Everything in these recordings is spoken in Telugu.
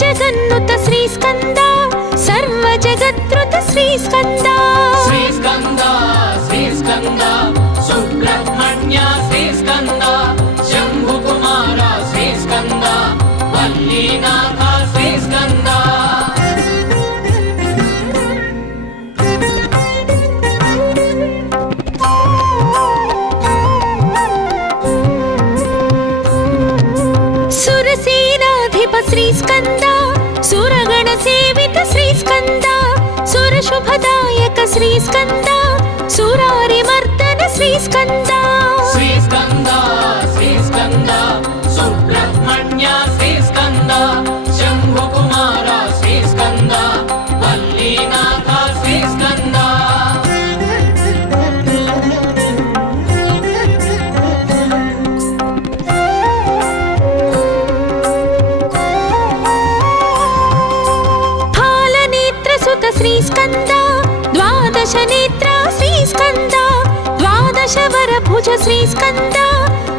జగన్నుత శ్రీ స్కంద సర్వ జగద్రుత శ్రీ స్కంద శ్రీ స్కంద శ్రీ స్కంద సుబ్రహ్మణ్య శ్రీ స్కంద శంభు కుమార శ్రీ స్కంద వల్లీనాథ శ్రీ స్కంద సురసేనాధిప శ్రీ స్కంద సురగణ సేవిత శ్రీ స్కంద సుర శుభదాయక శ్రీ స్కంద సురారి మర్దన శ్రీ స్కంద శ్రీ స్కంద శ్రీ స్కంద సుబ్రహ్మణ్య శ్రీ స్కంద శంభు కుమార శ్రీ స్కంద వల్లీనాథ శ్రీ స్కంద శ్రీ స్కంద ద్వాదశ నేత్ర శ్రీ స్కంద ద్వాదశ వర భుజ శ్రీ స్కంద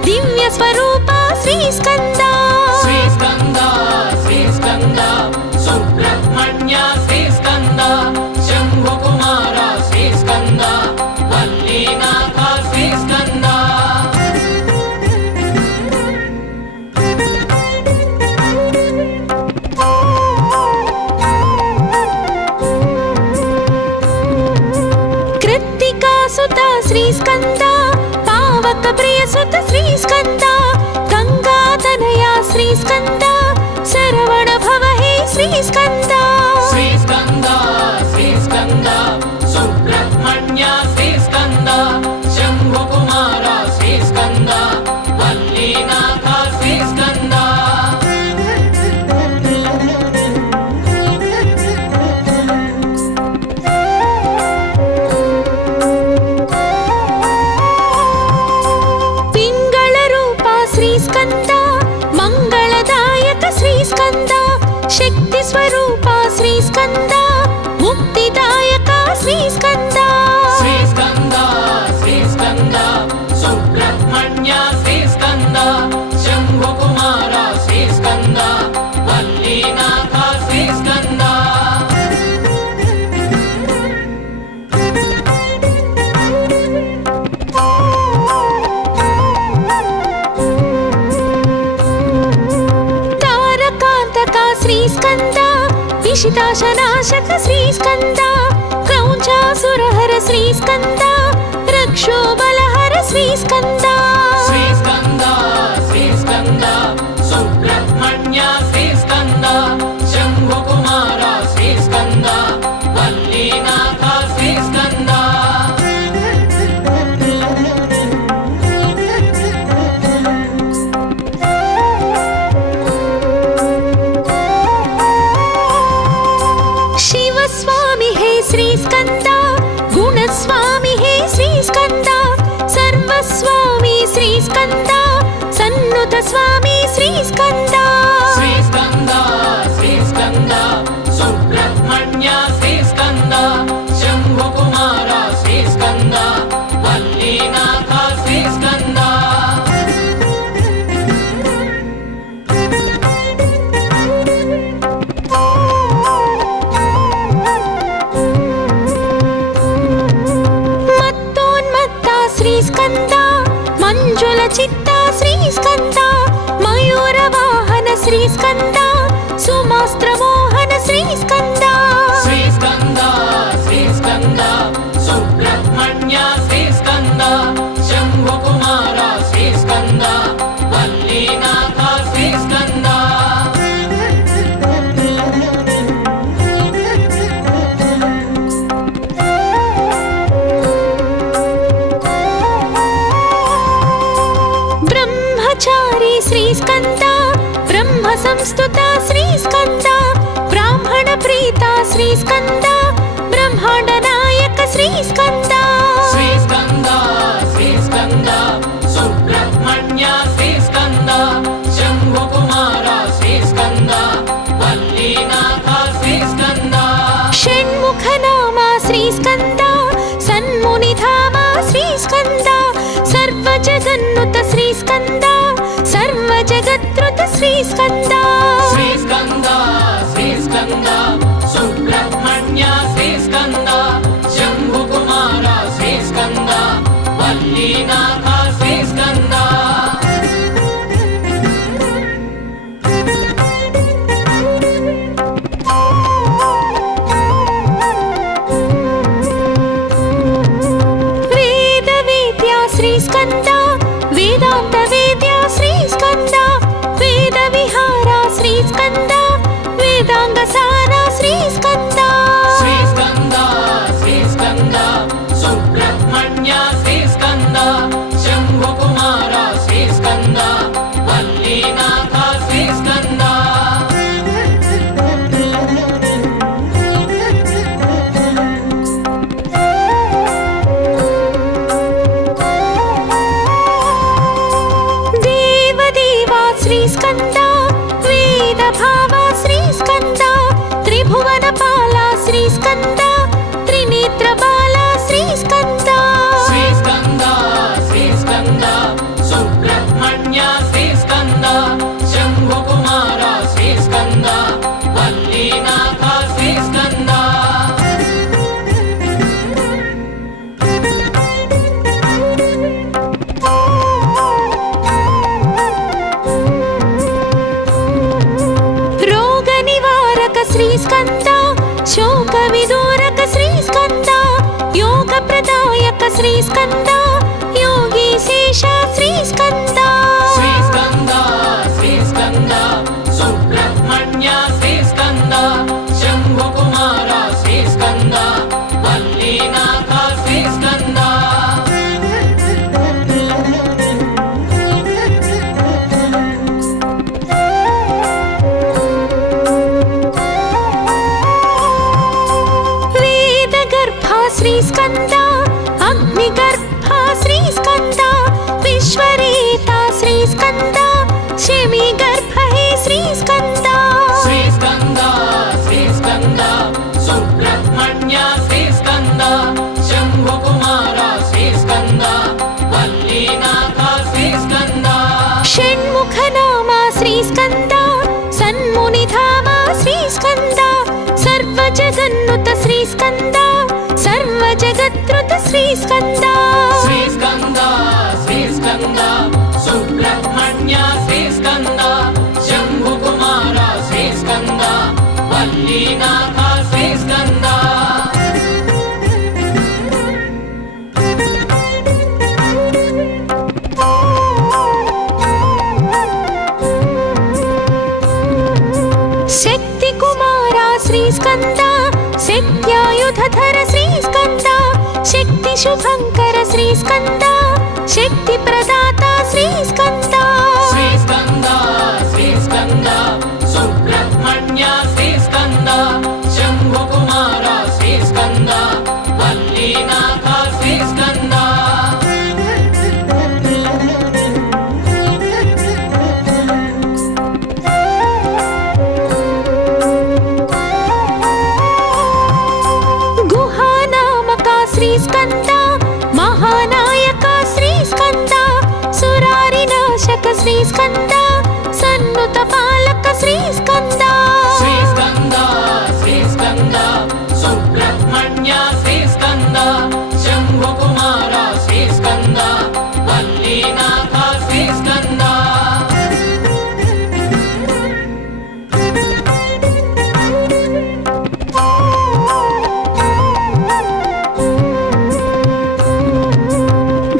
దివ్య స్వరూప శ్రీ స్కంద శ్రీ స్కంద శ్రీ స్కంద సుబ్రహ్మణ్య శ్రీ స్కంద శంభు కుమార శ్రీ స్కంద వల్లీనాథ శ్రీ స్కంద శ్రీ స్కంద పావక ప్రియ సుత శ్రీ స్కంద గంగా తనయ శ్రీ స్కంద శరవణ భవ హే శ్రీ స్కంద శ్రీ స్కంద శ్రీ స్కంద సుబ్రహ్మణ్య శ్రీ స్కంద శంభు కుమార శ్రీ స్కంద వల్లీనాథ శ్రీ స్కంద మంగళదాయక శ్రీ స్కంద శక్తి స్వరూప శ్రీ స్కంద ముక్తిదాయక శ్రీ స్కంద శ్రీ స్కంద శ్రీ స్కంద సుబ్రహ్మణ్య శ్రీ స్కంద శంభు కుమార శ్రీ స్కంద వల్లీనాథ శ్రీ స్కంద శ్రీ స్కంద విషితాశనాశక శ్రీ స్కంద క్రౌంచాసురహర శ్రీ స్కంద రక్షో బలహర శ్రీ స్కంద శ్రీ స్కంద శ్రీ స్కంద సుబ్రహ్మణ్య శ్రీ స్కంద శంభు కుమార శ్రీ స్కంద వల్లీనాథ శ్రీ స్కంద శ్రీ స్కంద గుణస్వామి హే శ్రీ స్కంద సర్వస్వామి శ్రీ స్కంద సన్నుత స్వామి శ్రీ స్కంద శ్రీ స్కంద శ్రీ స్కంద సుబ్రహ్మణ్య శ్రీ స్కంద శంభు కుమార శ్రీ స్కంద వల్లీనాథ శ్రీ స్కంద స్కంద మంజుల చిత్త శ్రీ స్కంద మయూర వాహన శ్రీ స్కంద సుమాస్త్ర మోహన శ్రీ స్కంద శ్రీ స్కంద శ్రీ స్కంద సుబ్రహ్మణ్య శ్రీ స్కంద శంభు కుమార శ్రీ స్కంద వల్లీనాథ శ్రీ స్కంద శ్రీ స్కంద బ్రహ్మ సంస్తుత శ్రీ స్కంద శ్రీస్కంద బ్రహ్మాండ నాయక శ్రీస్కంద శ్రీస్కంద శ్రీస్కంద సుబ్రహ్మణ్య శ్రీస్కంద శంభుకుమార శ్రీస్కంద వల్లీనాథ శ్రీస్కంద షణ్ముఖ నామ శ్రీస్కంద సన్మునిధామ శ్రీస్కంద సర్వజగన్నుత శ్రీస్కంద సర్వజగత్రుత శ్రీస్కంద శ్రీస్కంద శ్రీస్కంద సుబ్రహ్మణ్య శ్రీస్కంద శంభుకుమార శ్రీస్కంద వల్లీనాథ శ్రీస్కంద వేద వేద్య శ్రీస్కంద వేదాంత వేద్య శ్రీస్కంద వేద విహార శ్రీస్కంద వేదాంగ సార శ్రీస్కంద శ్రీస్కంద శ్రీస్కంద సుబ్రహ్మణ్య శ్రీస్కంద శంభుకుమార శ్రీస్కంద వల్లీనాథ శ్రీస్కంద దేవదేవా శ్రీస్కంద వేద భావ శ్రీస్కంద త్రిభువన పాల శ్రీస్కంద త్రినేత్ర బాల శ్రీస్కంద శ్రీస్కంద శ్రీస్కంద సుబ్రహ్మణ్య శ్రీస్కంద శంభుకుమార శ్రీస్కంద వల్లీనాథ శ్రీస్కంద రోగ నివారక శ్రీస్కంద శోక విదూరక శ్రీస్కంద యోగ ప్రదాయక శ్రీస్కంద యోగి శేష శ్రీస్కంద శ్రీస్కంద శ్రీస్కంద సుబ్రహ్మణ్య శ్రీస్కంద శంభుకుమార శ్రీస్కంద వల్లీనాథ శ్రీస్కంద వేద గర్భ శ్రీస్కంద అగ్ని గర్భ శ్రీస్కంద విశ్వరేత శ్రీస్కంద శమి గర్భ హే శ్రీస్కంద శ్రీస్కంద శ్రీస్కంద సుబ్రహ్మణ్య శ్రీస్కంద శంభుకుమార శ్రీస్కంద వల్లీనాథ శ్రీస్కంద షణ్ముఖ నామ శ్రీస్కంద సన్మునిధామ శ్రీస్కంద సర్వజగన్నుత శ్రీస్కంద సర్వజగత్రుత శ్రీస్కంద శ్రీస్కంద శ్రీస్కంద సుబ్రహ్మణ్య శ్రీస్కంద శంభుకుమార శ్రీస్కంద వల్లీనాథ శ్రీస్కంద శక్తి కుమార శ్రీస్కంద శక్త్యాయుధర శ్రీస్కంద శక్తి శుభంకర శ్రీస్కంద శక్తి ప్రదాత శ్రీస్కంద శ్రీస్కంద శ్రీస్కంద సుబ్రహ్మణ్య శ్రీస్కంద శంభుకుమార శ్రీస్కంద వల్లీనాథ శ్రీస్కంద గుహానామక శ్రీస్కంద మహానాయక శ్రీస్కంద సురారినాశక శ్రీస్కంద సన్నుత పాలక శ్రీస్కంద శ్రీస్కంద శ్రీస్కంద సుబ్రహ్మణ్య శ్రీస్కంద శంభుకుమార శ్రీస్కంద వల్లీనాథ శ్రీస్కంద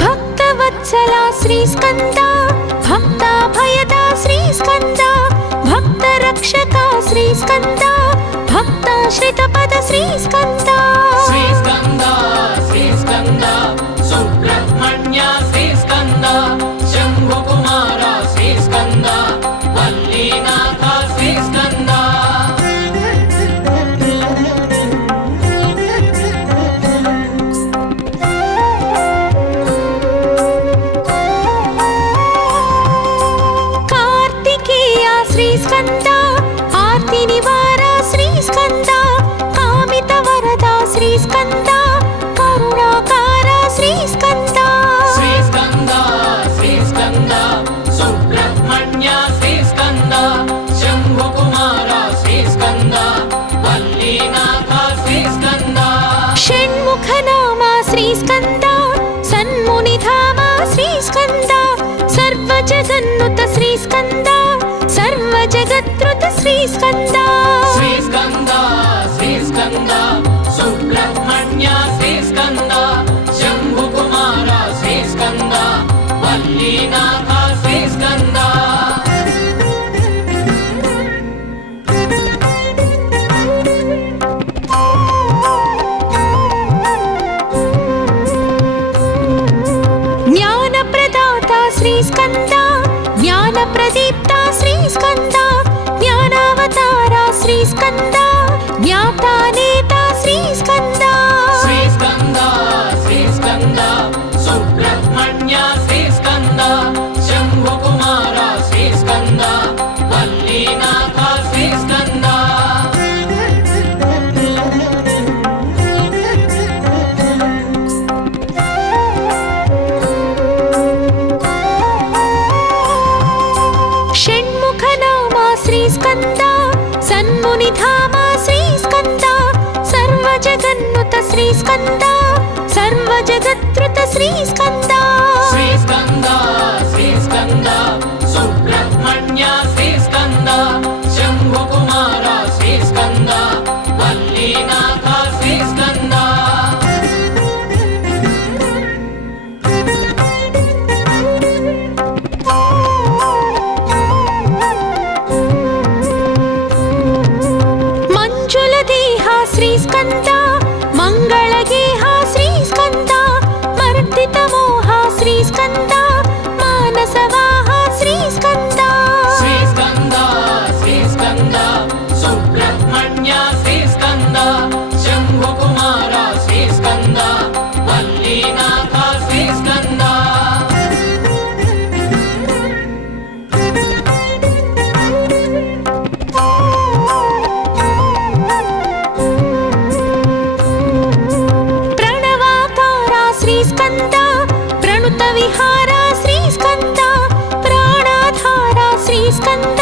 భక్తవత్సల శ్రీస్కంద భక్తాభయద శ్రీస్కంద భక్తరక్షక శ్రీస్కంద భక్తాశ్రిత పద శ్రీస్కంద శ్రీస్కంద శ్రీస్కంద సుబ్రహ్మణ్య శ్రీస్కంద శంభుకుమార శ్రీస్కంద వల్లీనాథ శ్రీస్కంద శ్రీస్కంద శ్రీస్కంద శ్రీస్కంద సుబ్రహ్మణ్య శ్రీస్కంద శంభుకుమార శ్రీస్కంద వల్లీనాథ శ్రీస్కంద జ్ఞానప్రదాత శ్రీస్కంద జ్ఞానప్రదీప్త శ్రీస్కంద జ్ఞానావతార శ్రీస్కంద జ్ఞాతానేత శ్రీస్కంద శ్రీస్కంద శ్రీస్కంద సుబ్రహ్మణ్య శ్రీస్కంద శంభుకుమార శ్రీస్కంద వల్లీనాథ శ్రీస్కంద షణ్ముఖనామ శ్రీస్కంద సన్మునిధామ శ్రీస్కంద సర్వజగన్నుత శ్రీస్కంద సర్వజగత్రుత శ్రీస్కంద శ్రీస్కంద శ్రీస్కంద సుబ్రహ్మణ్య శ్రీస్కంద శంభుకుమార శ్రీస్కంద వల్లీనాథ శ్రీస్కంద మంజులదేహ శ్రీస్కంద మంగళగేహ శ్రీస్కంద మర్దితమోహ శ్రీస్కంద మానసవాహ శ్రీస్కంద శ్రీస్కంద శ్రీస్కంద సుబ్రహ్మణ్య శ్రీస్కంద శంభుకుమార శ్రీస్కంద వల్లీనాథ శ్రీస్కంద ప్రణవాకార శ్రీస్కంద ప్రణుత విహార శ్రీస్కంద ప్రాణాధార శ్రీస్కంద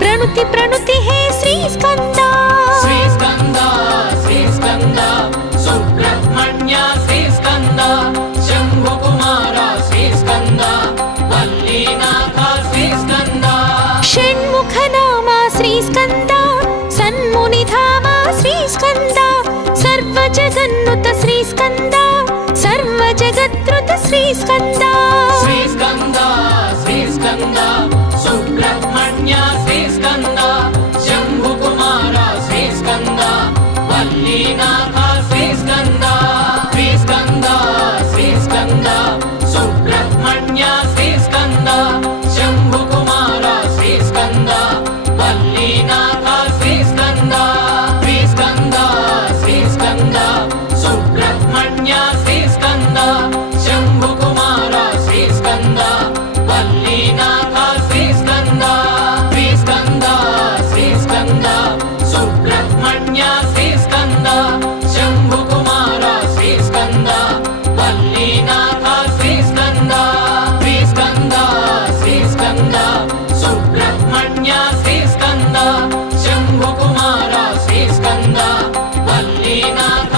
ప్రణుతి ప్రణుతి హే శ్రీస్కంద శ్రీస్కంద శ్రీస్కంద సుబ్రహ్మణ్య శ్రీస్కంద శంభుకుమార శ్రీస్కంద వల్లీనాథ శ్రీస్కంద షణ్ముఖనామ శ్రీస్కంద సన్మునిధామ శ్రీస్కంద సర్వజగన్నుత శ్రీస్కంద సర్వజగత్రుత శ్రీస్కంద శ్రీస్కంద శ్రీస్కంద సుబ్రహ్మణ్య శ్రీస్కంద శంభుకుమార శ్రీస్కంద వల్లీనాథ శ్రీస్కంద శ్రీస్కంద శ్రీస్కంద సుబ్రహ్మణ్య శ్రీస్కంద శంభుకుమార శ్రీస్కంద వల్లీనాథ శ్రీస్కంద శ్రీస్కంద శ్రీస్కంద సుబ్రహ్మణ్య శ్రీస్కంద శంభుకుమార శ్రీస్కంద వల్లీనాథ శ్రీస్కంద శ్రీస్కంద శ్రీస్కంద సుబ్రహ్మణ్య శ్రీస్కంద శంభుకుమార శ్రీస్కంద వల్లీనాథ శ్రీస్కంద శ్రీస్కంద శ్రీస్కంద సుబ్రహ్మణ్య శ్రీస్కంద శంభుకుమార శ్రీస్కంద వల్లీనాథ